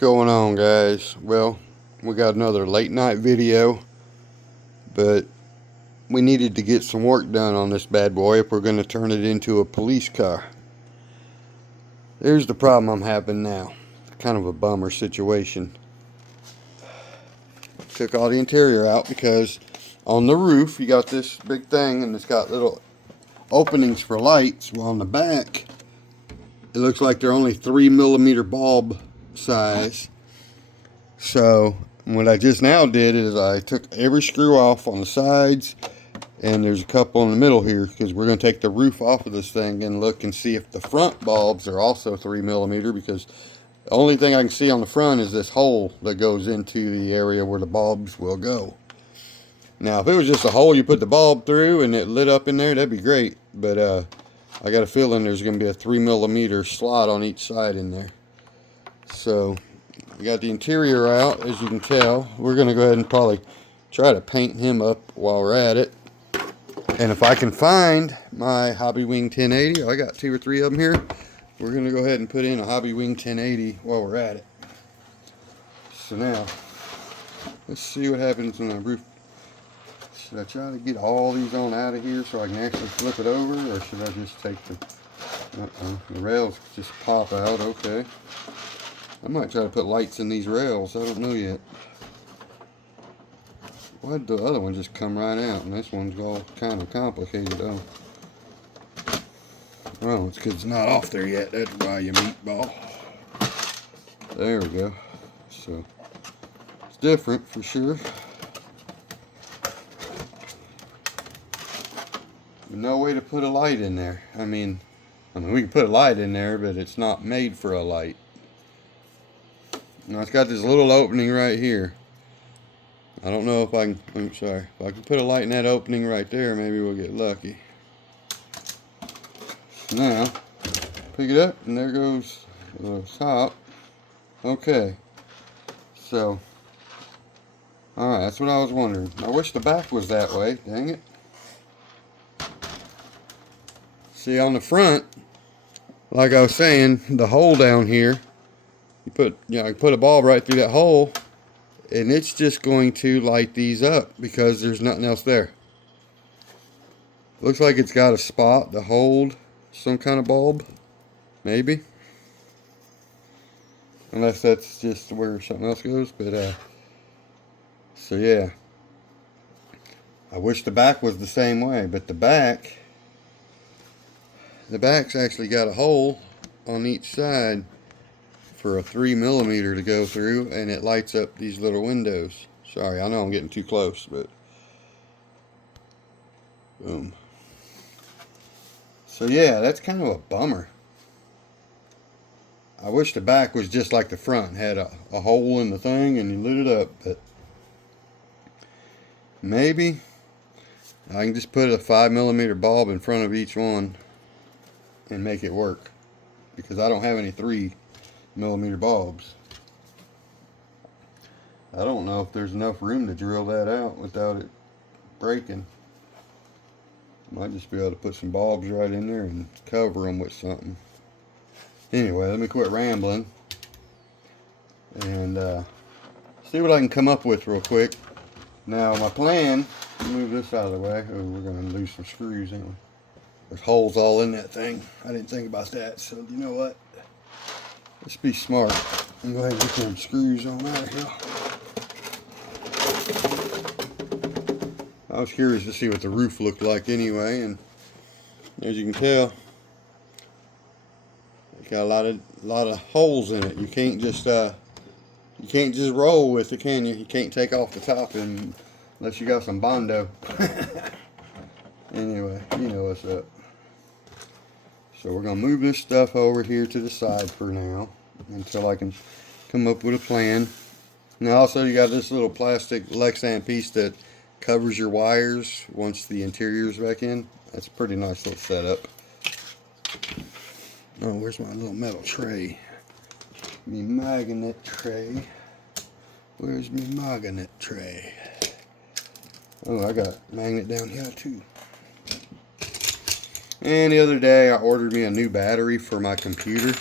going on, guys? Well, we got another late night video, but we needed to get some work done on this bad boy if we're going to turn it into a police car. There's the problem I'm having now. Kind of a bummer situation. Took all the interior out because on the roof you got this big thing and it's got little openings for lights. Well, on the back it looks like they're only 3mm bulb size. So what I just now did is I took every screw off on the sides, and there's a couple in the middle here because we're going to take the roof off of this thing and look and see if the front bulbs are also 3mm, because the only thing I can see on the front is this hole that goes into the area where the bulbs will go. Now if it was just a hole you put the bulb through and it lit up in there, that'd be great, but I got a feeling there's going to be a 3mm slot on each side in there. So we got the interior out, as you can tell. We're going to go ahead and probably try to paint him up while we're at it. And if I can find my Hobbywing 1080, I got 2 or 3 of them here, we're going to go ahead and put in a Hobbywing 1080 while we're at it. So now, let's see what happens when the roof. Should I try to get all these on out of here so I can actually flip it over, or should I just take the rails just pop out? Okay. I might try to put lights in these rails. I don't know yet. Why did the other one just come right out and this one's all kind of complicated? Oh, it's because it's not off there yet. That's why, you meatball. There we go. So it's different for sure. No way to put a light in there. I mean we can put a light in there, but it's not made for a light. Now it's got this little opening right here. I don't know if I can, if I can put a light in that opening right there, maybe we'll get lucky. Now, pick it up and there goes the top. Okay. So, alright, that's what I was wondering. I wish the back was that way, dang it. See, on the front, like I was saying, the hole down here, I put a bulb right through that hole, and it's just going to light these up because there's nothing else there. Looks like it's got a spot to hold some kind of bulb, maybe, unless that's just where something else goes. But so yeah, I wish the back was the same way, but the back's actually got a hole on each side for a 3mm to go through, and it lights up these little windows. Sorry, I know I'm getting too close, but boom. So yeah, that's kind of a bummer. I wish the back was just like the front, had a hole in the thing and you lit it up, but maybe I can just put a 5mm bulb in front of each one and make it work, because I don't have any 3mm bulbs. I don't know if there's enough room to drill that out without it breaking. Might just be able to put some bulbs right in there and cover them with something. Anyway, let me quit rambling and see what I can come up with real quick. Now my plan, move this out of the way. Oh, we're going to lose some screws anyway. There's holes all in that thing. I didn't think about that, so you know what? Let's be smart and go ahead and get some screws on out of here. I was curious to see what the roof looked like anyway, and as you can tell, it's got a lot of holes in it. You can't just roll with it, can you? You can't take off the top unless you got some Bondo. Anyway, you know what's up. So we're going to move this stuff over here to the side for now until I can come up with a plan. Now also you got this little plastic Lexan piece that covers your wires once the interior's back in. That's a pretty nice little setup. Oh, where's my little metal tray? Me magnet tray. Where's me magnet tray? Oh, I got a magnet down here too. And the other day I ordered me a new battery for my computer.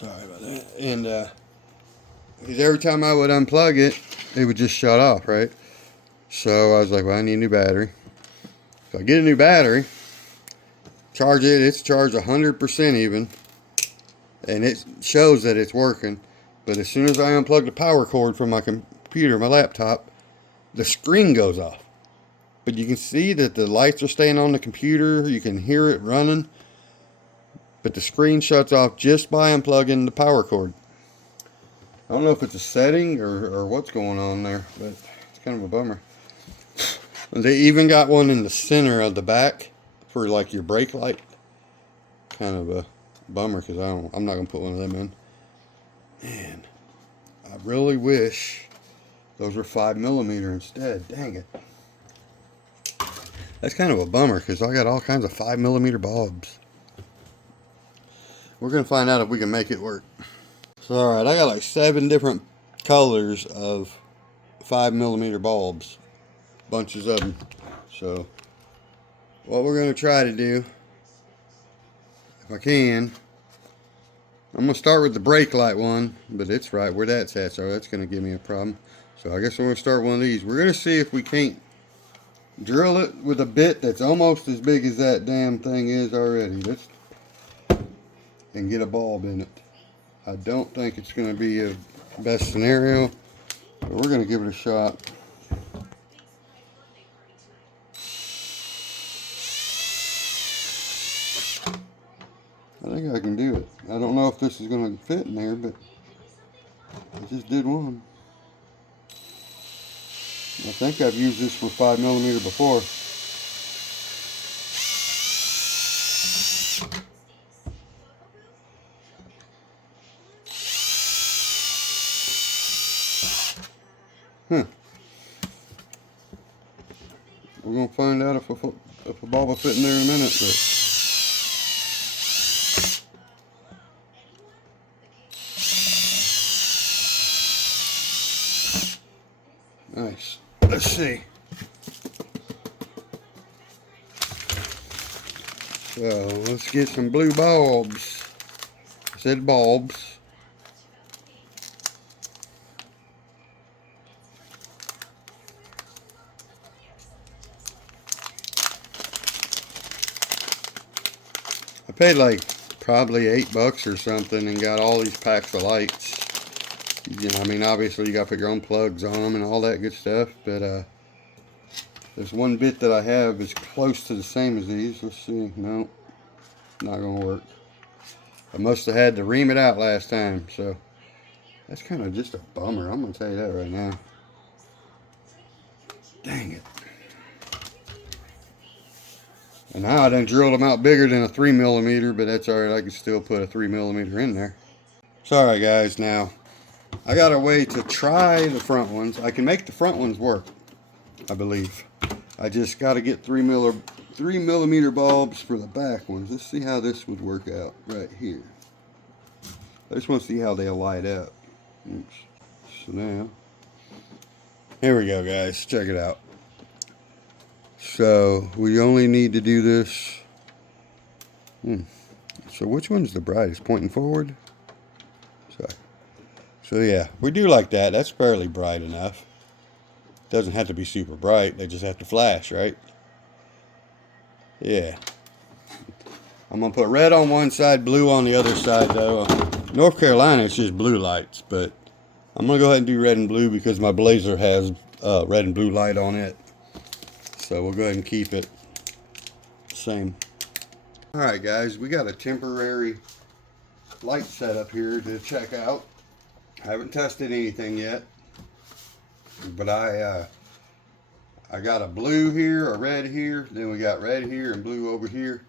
Sorry about that. And because every time I would unplug it, it would just shut off, right? So I was like, well, I need a new battery. So I get a new battery, charge it, it's charged 100% even, and it shows that it's working. But as soon as I unplug the power cord from my computer, my laptop, the screen goes off. But you can see that the lights are staying on the computer, you can hear it running, but the screen shuts off just by unplugging the power cord. I don't know if it's a setting or what's going on there, but it's kind of a bummer. They even got one in the center of the back for like your brake light. Kind of a bummer because I'm not gonna put one of them in. Man, I really wish those were 5mm instead. Dang it. That's kind of a bummer because I got all kinds of 5mm bulbs. We're gonna find out if we can make it work. So alright, I got like 7 different colors of 5mm bulbs. Bunches of them. So what we're going to try to do, if I can, I'm going to start with the brake light one, but it's right where that's at, so that's going to give me a problem. So I guess I'm going to start one of these. We're going to see if we can't drill it with a bit that's almost as big as that damn thing is already. And get a bulb in it. I don't think it's going to be a best scenario, but we're going to give it a shot. I think I can do it. I don't know if this is going to fit in there, but I just did one. I think I've used this for 5mm before. Huh. We're going to find out if a bulb will fit in there in a minute. But nice. Let's see. So let's get some blue bulbs. I said bulbs. I paid like probably $8 or something and got all these packs of lights. You know, I mean, obviously you got to put your own plugs on them and all that good stuff, but there's one bit that I have is close to the same as these. Let's see. No, not gonna work. I must have had to ream it out last time, so that's kind of just a bummer. I'm gonna tell you that right now. Dang it. And now I done drilled them out bigger than a 3mm, but that's alright. I can still put a 3mm in there. Sorry guys, now I got a way to try the front ones. I can make the front ones work, I believe. I just got to get 3mm bulbs for the back ones. Let's see how this would work out right here. I just want to see how they'll light up. Oops. So now, here we go guys, check it out. So we only need to do this. So which one's the brightest? Pointing forward? So yeah, we do like that. That's fairly bright enough. Doesn't have to be super bright. They just have to flash, right? Yeah. I'm going to put red on one side, blue on the other side though. North Carolina, it's just blue lights, but I'm going to go ahead and do red and blue because my Blazer has red and blue light on it. So we'll go ahead and keep it same. Alright guys, we got a temporary light setup here to check out. I haven't tested anything yet, but I got a blue here, a red here, then we got red here and blue over here.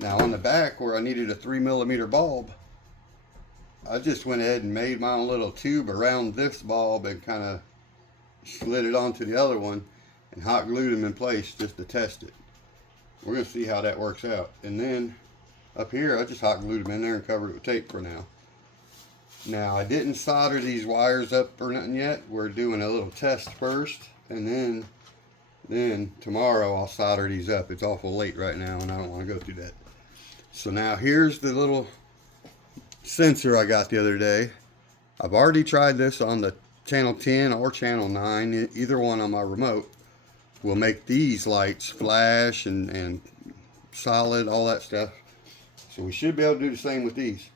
Now on the back where I needed a 3mm bulb, I just went ahead and made my own little tube around this bulb and kind of slid it onto the other one and hot glued them in place just to test it. We're going to see how that works out. And then up here I just hot glued them in there and covered it with tape for now. Now I didn't solder these wires up or nothing yet. We're doing a little test first, and then tomorrow I'll solder these up. It's awful late right now and I don't want to go through that. So now here's the little sensor I got the other day. I've already tried this on the channel 10 or channel 9. Either one on my remote will make these lights flash and solid, all that stuff. So we should be able to do the same with these,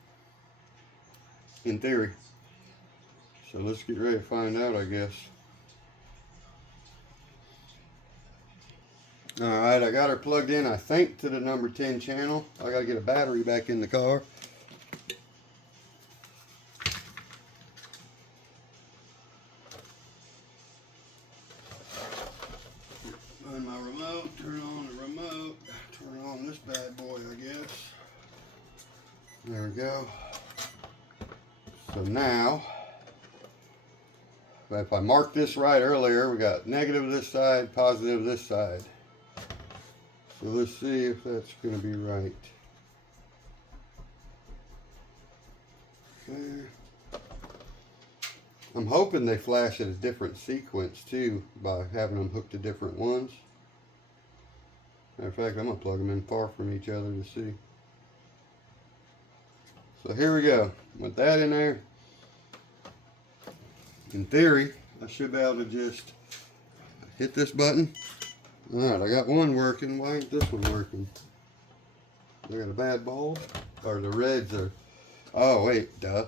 in theory. So let's get ready to find out, I guess. Alright, I got her plugged in, I think, to the number 10 channel. I gotta get a battery back in the car. Find my remote, turn on the remote, turn on this bad boy, I guess. There we go. So now, if I marked this right earlier, we got negative this side, positive this side. So let's see if that's going to be right. Okay. I'm hoping they flash at a different sequence too by having them hooked to different ones. Matter of fact, I'm going to plug them in far from each other to see. So here we go. With that in there, in theory, I should be able to just hit this button. Alright, I got one working. Why ain't this one working? I got a bad bulb? Or the reds are... Oh, wait, duh.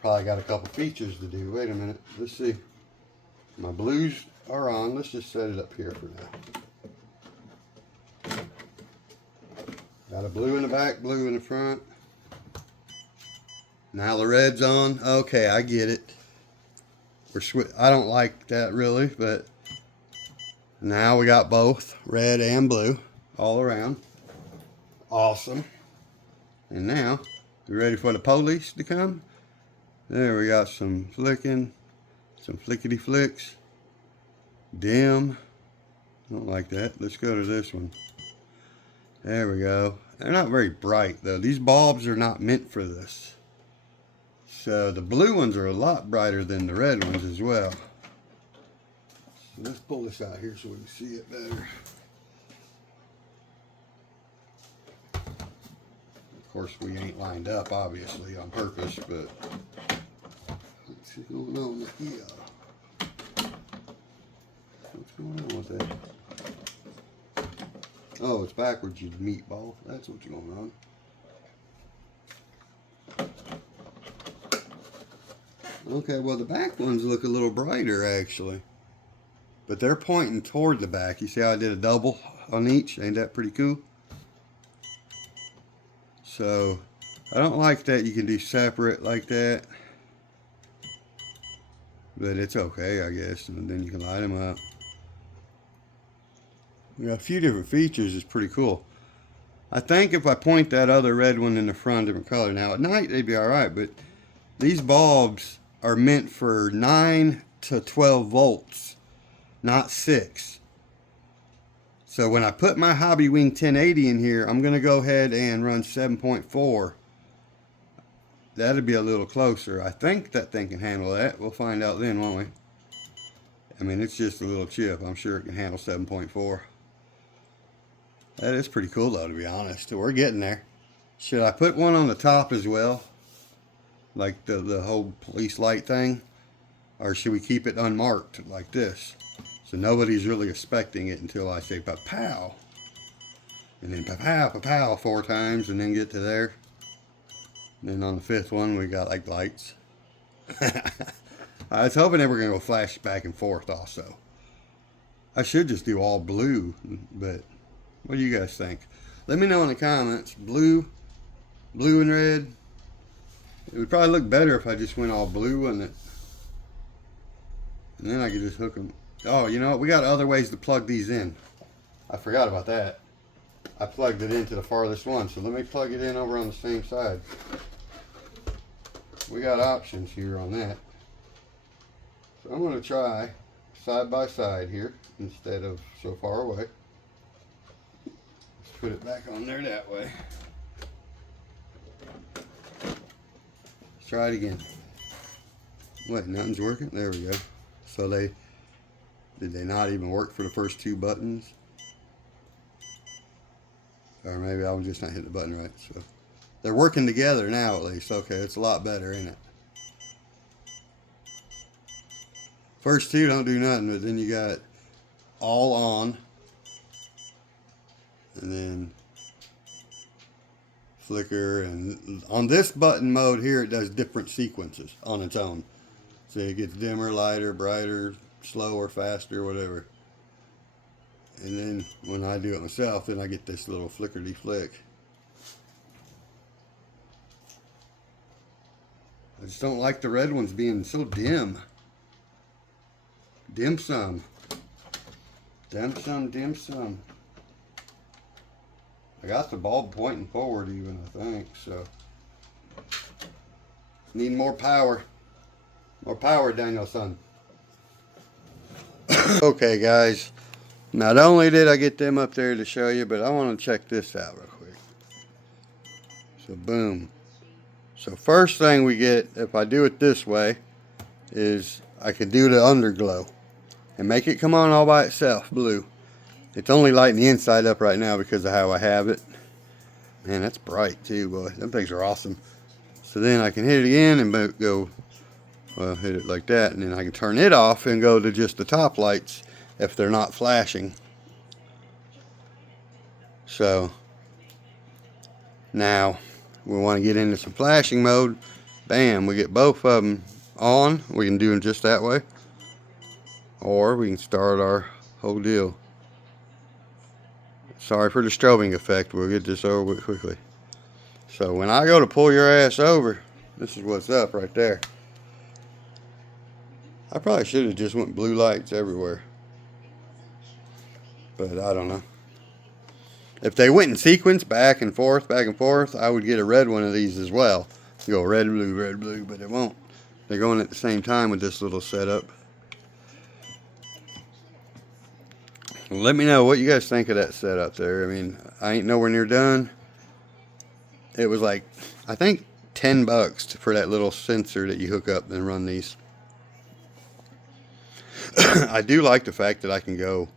Probably got a couple features to do. Wait a minute. Let's see. My blues are on. Let's just set it up here for now. Got a blue in the back, blue in the front. Now the red's on. Okay, I get it. I don't like that really, but now we got both red and blue all around. Awesome. And now, we ready for the police to come? There we got some flicking, some flickety flicks. Dim. Don't like that. Let's go to this one. There we go. They're not very bright though. These bulbs are not meant for this. So the blue ones are a lot brighter than the red ones as well. So let's pull this out here so we can see it better. Of course we ain't lined up obviously on purpose, but let's see what's going on here. What's going on with that? Oh, it's backwards, you meatball. That's what's going on. Okay, well the back ones look a little brighter actually. But they're pointing toward the back. You see how I did a double on each? Ain't that pretty cool? So, I don't like that you can do separate like that. But it's okay, I guess. And then you can light them up. We got a few different features. It's pretty cool. I think if I point that other red one in the front, different color. Now, at night, they'd be alright. But these bulbs are meant for 9 to 12 volts. Not 6. So when I put my Hobbywing 1080 in here, I'm going to go ahead and run 7.4. That'll be a little closer. I think that thing can handle that. We'll find out then, won't we? I mean, it's just a little chip. I'm sure it can handle 7.4. That is pretty cool though, to be honest. We're getting there. Should I put one on the top as well? Like the whole police light thing? Or should we keep it unmarked like this? So nobody's really expecting it until I say pa-pow. And then pa-pow, pa-pow 4 times and then get to there. And then on the 5th one we got like lights. I was hoping they were going to go flash back and forth also. I should just do all blue, but what do you guys think? Let me know in the comments. Blue and red. It would probably look better if I just went all blue, wouldn't it? And then I could just hook them. Oh, you know what? We got other ways to plug these in. I forgot about that. I plugged it into the farthest one, so let me plug it in over on the same side. We got options here on that. So I'm going to try side by side here instead of so far away. Let's put it back on there that way. Let's try it again. Wait, nothing's working? There we go. So did they not even work for the first 2 buttons? Or maybe I was just not hitting the button right. So They're working together now at least. Okay, it's a lot better, ain't it? First two don't do nothing, but then you got all on. And then flicker, and on this button mode here it does different sequences on its own. So it gets dimmer, lighter, brighter, slower, faster, whatever. And then when I do it myself, then I get this little flickerty flick. I just don't like the red ones being so dim. Dim sum. Dim sum, dim sum. I got the bulb pointing forward even, I think, so. Need more power. More power, Daniel-san. Okay, guys. Not only did I get them up there to show you, but I want to check this out real quick. So, boom. So, first thing we get, if I do it this way, is I could do the underglow and make it come on all by itself, blue. It's only lighting the inside up right now because of how I have it. Man, that's bright too, boy. Them things are awesome. So then I can hit it again and go, well, hit it like that, and then I can turn it off and go to just the top lights if they're not flashing. So now we want to get into some flashing mode. Bam, we get both of them on. We can do it just that way, or we can start our whole deal. Sorry for the strobing effect. We'll get this over with quickly. So when I go to pull your ass over, this is what's up right there. I probably should have just went blue lights everywhere, but I don't know. If they went in sequence back and forth, I would get a red one of these as well. You go red, blue, but it won't. They're going at the same time with this little setup. Let me know what you guys think of that setup there. I mean, I ain't nowhere near done. It was like, I think $10 for that little sensor that you hook up and run these. I do like the fact that I can go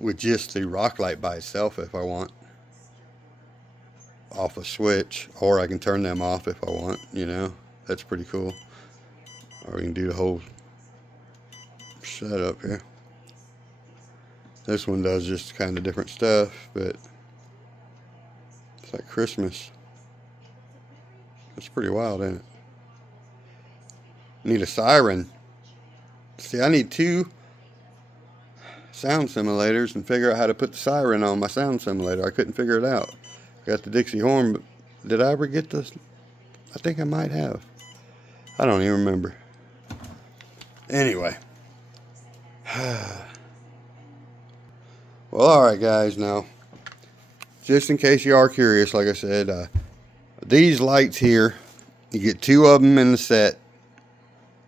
with just the rock light by itself if I want, off a switch, or I can turn them off if I want, you know. That's pretty cool. Or we can do the whole setup here. This one does just kind of different stuff, but it's like Christmas. It's pretty wild, ain't it? Need a siren. See, I need 2 sound simulators and figure out how to put the siren on my sound simulator. I couldn't figure it out. Got the Dixie horn, but did I ever get this? I think I might have. I don't even remember. Anyway. Well, alright guys, now, just in case you are curious, like I said, these lights here, you get 2 of them in the set,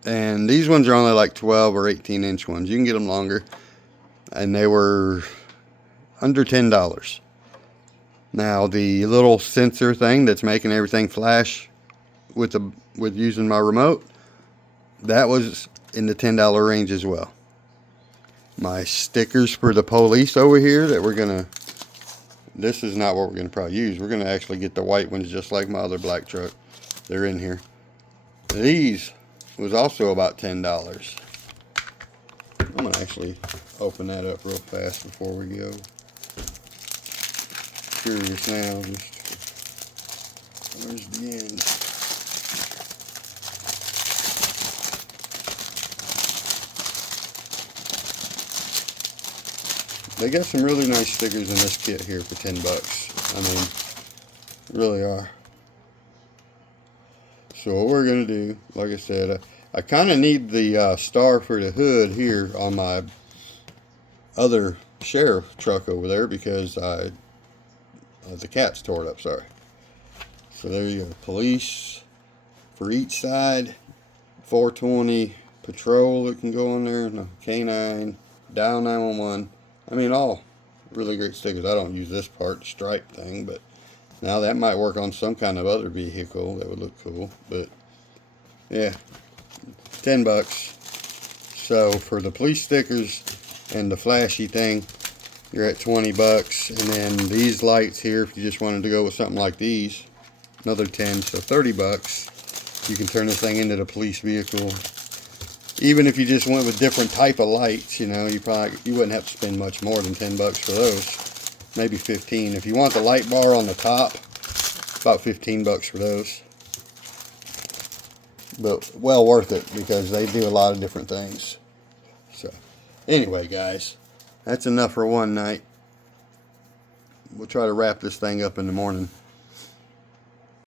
and these ones are only like 12 or 18 inch ones. You can get them longer, and they were under $10. Now, the little sensor thing that's making everything flash with using my remote, that was in the $10 range as well. My stickers for the police over here that we're gonna, this is not what we're gonna probably use. We're gonna actually get the white ones just like my other black truck. They're in here. These was also about $10. I'm gonna actually open that up real fast before we go. Curious now, just where's the end? They got some really nice stickers in this kit here for $10. I mean, really are. So what we're gonna do, like I said, I kind of need the star for the hood here on my other sheriff truck over there because the cat's tore it up. Sorry. So there you go. Police for each side, 420 patrol that can go in there, no, K9, dial 911. I mean, all really great stickers. I don't use this part, the stripe thing, but now that might work on some kind of other vehicle. That would look cool. But yeah, $10. So for the police stickers and the flashy thing, you're at $20. And then these lights here, if you just wanted to go with something like these, another 10, so 30 bucks. You can turn this thing into the police vehicle. Even if you just went with different type of lights, you know, you wouldn't have to spend much more than 10 bucks for those. Maybe 15. If you want the light bar on the top, about 15 bucks for those. But well worth it because they do a lot of different things. So anyway, guys, that's enough for one night. We'll try to wrap this thing up in the morning.